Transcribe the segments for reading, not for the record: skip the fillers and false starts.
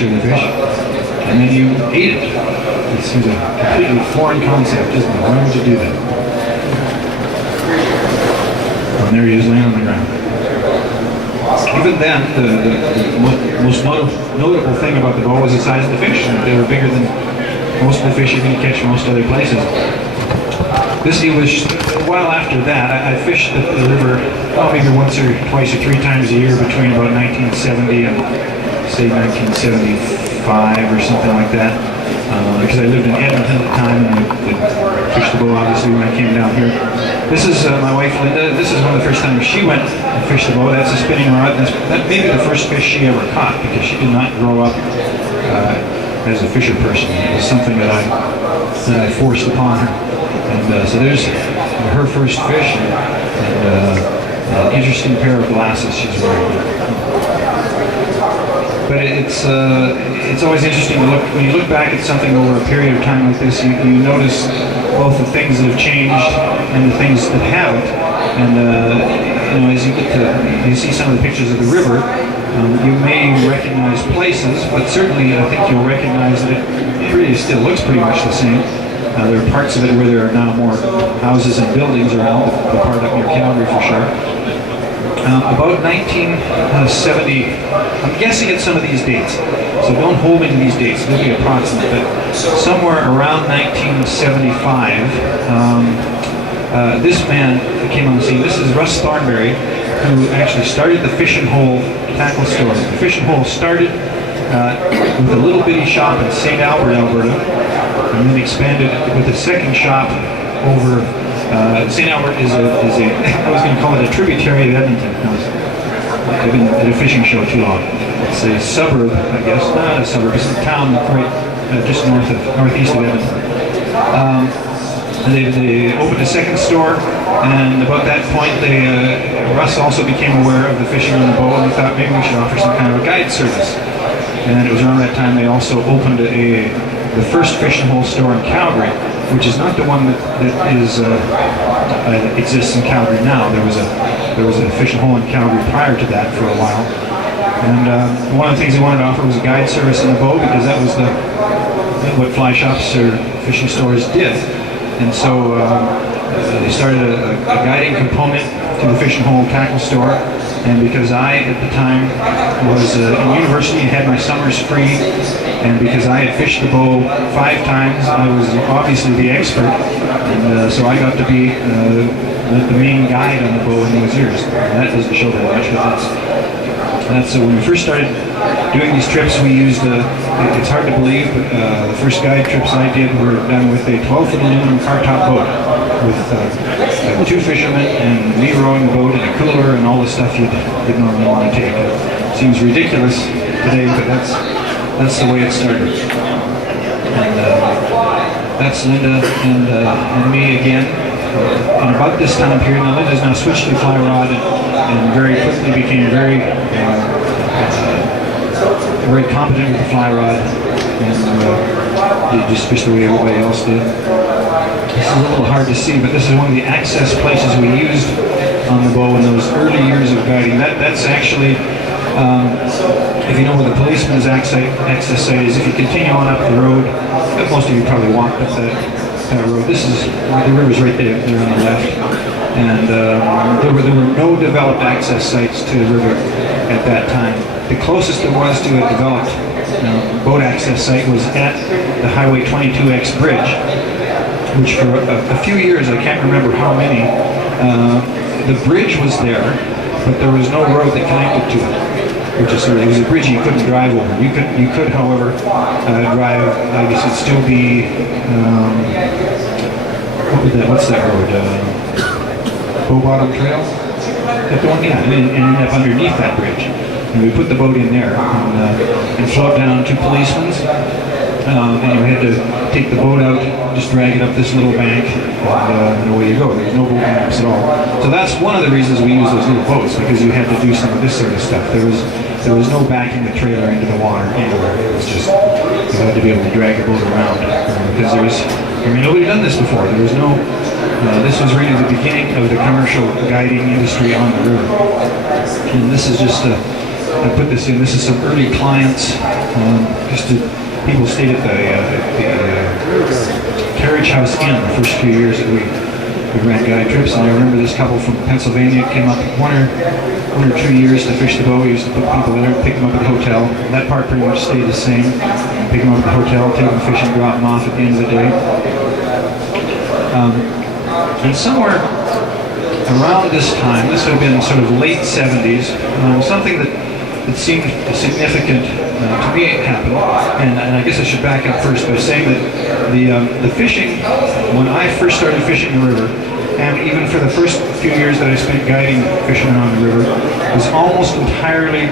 capture the fish, and then you eat it. It seems a completely foreign concept, isn't it? Why would you do that? And there he is laying on the ground. Even then, the most notable thing about the bow was the size of the fish. They were bigger than most of the fish you can catch most other places. It was a while after that. I fished the river maybe once or twice or three times a year between about 1970 and say 1975 or something like that. Because I lived in Edmonton at the time, and I fished the bow obviously when I came down here. This is my wife Linda. This is one of the first times she went and fished the bow. That's a spinning rod. That may be the first fish she ever caught, because she did not grow up as a fisher person. It was something that I forced upon her. And so there's her first fish, and an interesting pair of glasses she's wearing. But it's always interesting to look, when you look back at something over a period of time like this, you notice both the things that have changed and the things that haven't. And as you see some of the pictures of the river, you may recognize places, but certainly I think you'll recognize that it really still looks pretty much the same. There are parts of it where there are now more houses and buildings around, the part up near Calgary for sure. About 1970, I'm guessing at some of these dates, so don't hold me to these dates, they'll be approximate, but somewhere around 1975, this man came on the scene. This is Russ Thornberry, who actually started the Fish and Hole tackle store. The Fish and Hole started with a little bitty shop in St. Albert, Alberta, and then expanded with a second shop over. St. Albert is a I was going to call it a tributary of Edmonton. I've been at a fishing show too long. It's a suburb, I guess, not a suburb, it's a town right just northeast of Edmonton. They opened a second store, and about that point, Russ also became aware of the fishing on the bow, and he thought maybe we should offer some kind of a guide service. And it was around that time they also opened the first Fish and Hole store in Calgary, which is not the one that exists in Calgary now. There was a Fish and Hole in Calgary prior to that for a while. And one of the things they wanted to offer was a guide service in the bow, because that was what fly shops or fishing stores did. And so they started a guiding component to the Fish and Hole tackle store. And because I, at the time, was in university and had my summers free, and because I had fished the bow 5 times, I was obviously the expert, and so I got to be the main guide on the bow in those years. And that doesn't show that much, but that's when we first started doing these trips, we used, it's hard to believe, but the first guide trips I did were done with a 12-foot aluminum car-top boat with 2 fishermen and me rowing the boat in a cooler and all the stuff you'd normally want to take. It seems ridiculous today, but that's the way it started. And that's Linda and me again. And about this time period, now Linda's now switched to fly rod and very quickly became very competent with the fly rod, and just fished the way everybody else did. This is a little hard to see, but this is one of the access places we used on the bow in those early years of guiding. That's actually, if you know where the policeman's access site is, if you continue on up the road, most of you probably walked up that road. This is, the river's right there on the left. And there were no developed access sites to the river at that time. The closest there was to a developed boat access site was at the Highway 22X bridge, which for a few years, I can't remember how many, the bridge was there, but there was no road that connected to it, which is it was a bridge you couldn't drive over. You could, however, drive, I guess it'd still be, what's that road? Bow Bottom Trail? That the one? Yeah, and end up underneath that bridge. And we put the boat in there and float down 2 policemen's. And you had to take the boat out, just drag it up this little bank, and away you go. There's no boat ramps at all. So that's one of the reasons we use those little boats, because you had to do some of this sort of stuff. There was no backing the trailer into the water anywhere. It was just, you had to be able to drag the boat around. Because nobody had done this before. There was no, this was really the beginning of the commercial guiding industry on the river. And this is just, I put this in, this is some early clients People stayed at the Carriage House Inn the first few years that we ran guide trips, and I remember this couple from Pennsylvania came up one or 2 years to fish the bow. We used to put people there, pick them up at the hotel. That part pretty much stayed the same. Pick them up at the hotel, take them fishing, drop them off at the end of the day. And somewhere around this time, this would have been sort of late 70s, something that seemed significant to me happened. And I guess I should back up first by saying that the fishing, when I first started fishing the river, and even for the first few years that I spent guiding fishermen on the river, was almost entirely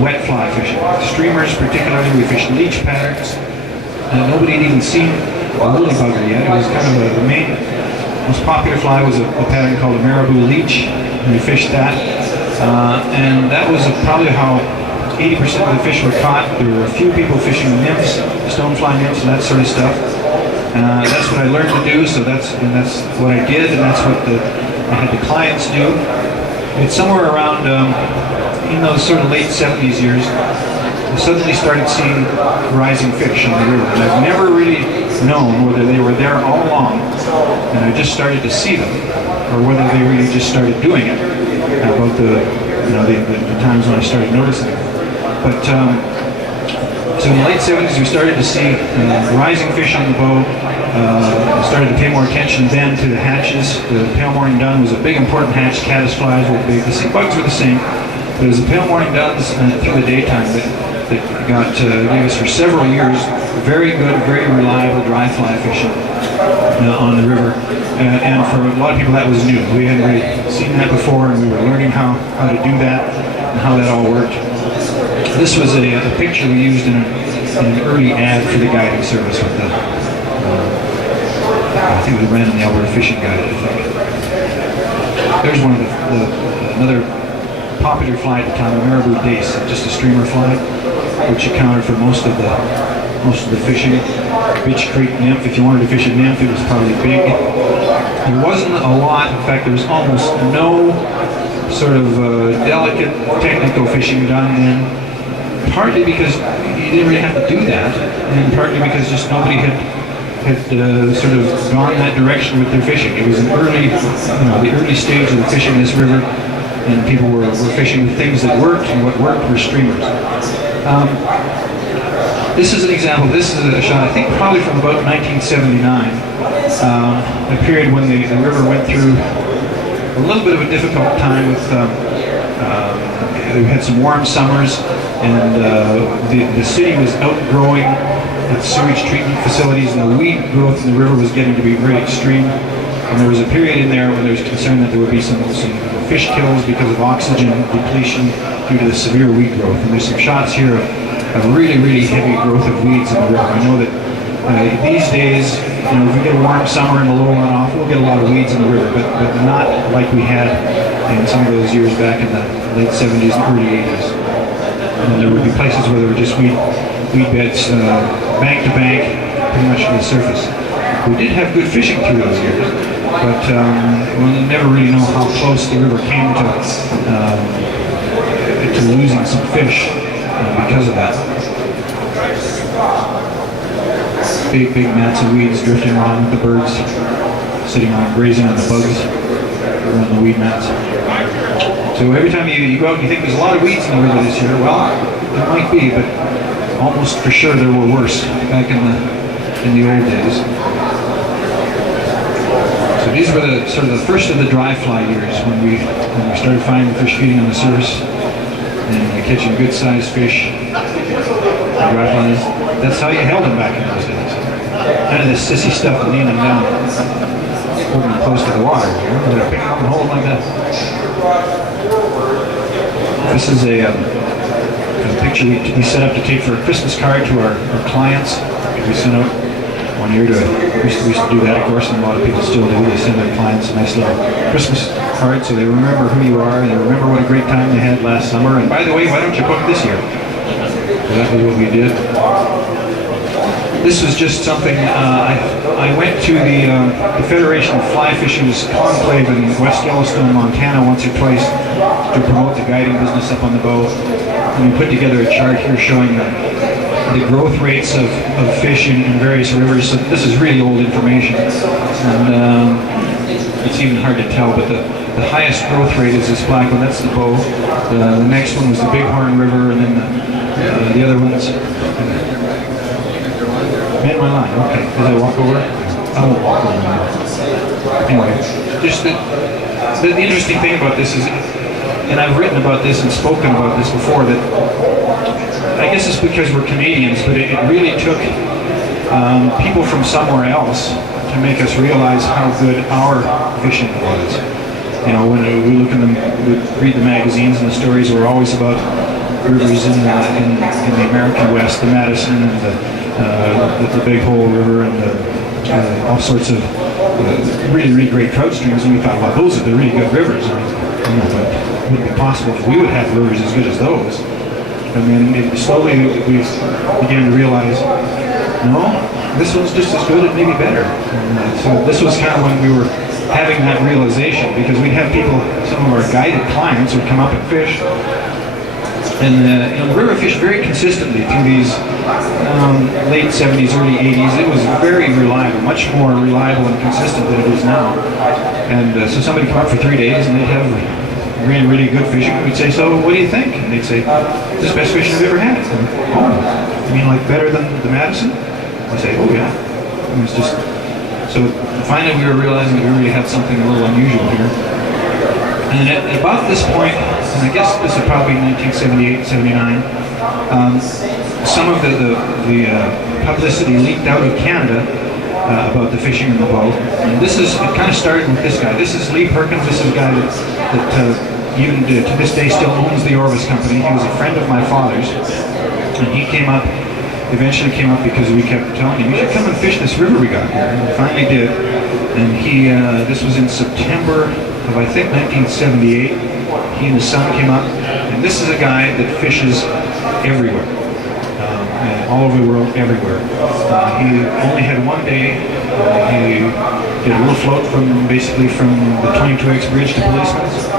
wet fly fishing. Streamers particularly, we fished leech patterns, and nobody had even seen a woolly bugger yet. It was kind of the main, most popular fly was a pattern called a marabou leech, and we fished that. And that was probably how 80% of the fish were caught. There were a few people fishing nymphs, stonefly nymphs, and that sort of stuff. That's what I learned to do, so that's what I did, and that's what I had the clients do. It's somewhere around in those sort of late 70s years, I suddenly started seeing rising fish on the river, and I've never really known whether they were there all along, and I just started to see them, or whether they really just started doing it. About the times when I started noticing it. But so in the late 70s, we started to see rising fish on the bow. Started to pay more attention then to the hatches. The pale morning dun was a big important hatch. Caddis flies were big. The sea bugs were the same. But it was the pale morning duns through the daytime that gave us for several years very good, very reliable dry fly fishing on the river. And for a lot of people that was new. We hadn't really seen that before, and we were learning how to do that and how that all worked. This was a picture we used in an early ad for the guiding service with the, I think we ran in the Alberta Fishing Guide, I think. There's one of another popular fly at the time, a marabou dace, just a streamer fly, which accounted for most of the fishing. Bitch Creek nymph, if you wanted to fish a nymph, it was probably big. There wasn't a lot, in fact there was almost no sort of delicate technical fishing done then, partly because you didn't really have to do that, and partly because just nobody had sort of gone that direction with their fishing. It was the early stage of the fishing in this river, and people were fishing with things that worked, and what worked were streamers. This is an example. This is a shot, I think probably from about 1979, a period when the river went through a little bit of a difficult time with, we had some warm summers, and the city was outgrowing its sewage treatment facilities, and the weed growth in the river was getting to be very extreme. And there was a period in there when there was concern that there would be some fish kills because of oxygen depletion due to the severe weed growth. And there's some shots here of really, really heavy growth of weeds in the river. I know that these days, if we get a warm summer and a low runoff, we'll get a lot of weeds in the river, but not like we had in some of those years back in the late 70s and early 80s. And there would be places where there were just weed beds, bank to bank, pretty much to the surface. We did have good fishing through those years, but we'll never really know how close the river came to losing some fish because of that. Big mats of weeds drifting along with the birds, sitting on, grazing on the bugs around the weed mats. So every time you go out and you think there's a lot of weeds in the river this year, well, it might be, but almost for sure there were worse back in the old days. So these were the first of the dry fly years when we started finding the fish feeding on the surface and catching good sized fish. The dry flies. That's how you held them back in those days. None of this sissy stuff of leaning down, holding them close to the water. You know, pick up and hold them like that. This is a picture we set up to take for a Christmas card to our clients. We sent out one year we used to do that, of course, and a lot of people still do. They send their clients a nice little Christmas card so they remember who you are and they remember what a great time they had last summer. And by the way, why don't you book this year? So that was what we did. This was just something, I went to the Federation of Fly Fishing's conclave in West Yellowstone, Montana once or twice to promote the guiding business up on the bow. we put together a chart here showing the growth rates of fish in various rivers. So this is really old information, and it's even hard to tell, but the highest growth rate is this black one. That's the Bow. The next one was the Bighorn River, and then the other ones. Man, my line. Okay, did I walk over? I won't walk over anymore. Anyway, just the interesting thing about this is, and I've written about this and spoken about this before, that I guess it's because we're Canadians, but it really took people from somewhere else to make us realize how good our fishing was. You know, when we look in we read the magazines, and the stories were always about rivers in the American West, the Madison and the Big Hole River, and all sorts of really, really great trout streams, and we thought, well, those are the really good rivers. I mean, but it wouldn't be possible that we would have rivers as good as those. And then slowly we began to realize, no, this one's just as good and maybe better. And so this was kind of when we were having that realization, because we'd have people, some of our guided clients would come up and fish, and the river fished very consistently through these late 70s, early 80s. It was very reliable, much more reliable and consistent than it is now. And so somebody would come up for 3 days and they'd have really, really good fishing. We'd say, so what do you think? And they'd say, this is the best fishing I've ever had. And, oh, you mean like better than the Madison? I'd say, oh yeah. It was just, so finally we were realizing that we really had something a little unusual here. And at about this point, and I guess this is probably 1978, 79, some of the publicity leaked out of Canada about the fishing in the Bow. And this is, it kind of started with this guy. This is Lee Perkins. This is a guy that even to this day still owns the Orvis Company. He was a friend of my father's, and he eventually came up because we kept telling him, you should come and fish this river we got here. And he finally did. And this was in September of, I think, 1978. He and his son came up, and this is a guy that fishes everywhere, all over the world, everywhere. He only had one day. He did a little float basically from the 22X bridge to Policeman's,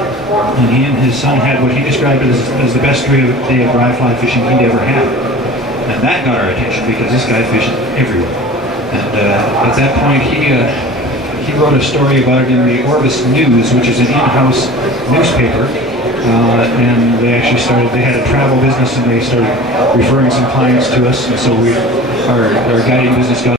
and he and his son had what he described as the best day of dry fly fishing he'd ever had. And that got our attention because this guy fished everywhere. And at that point, he wrote a story about it in the Orvis News, which is an in-house newspaper. And they had a travel business, and they started referring some clients to us. And so our guiding business got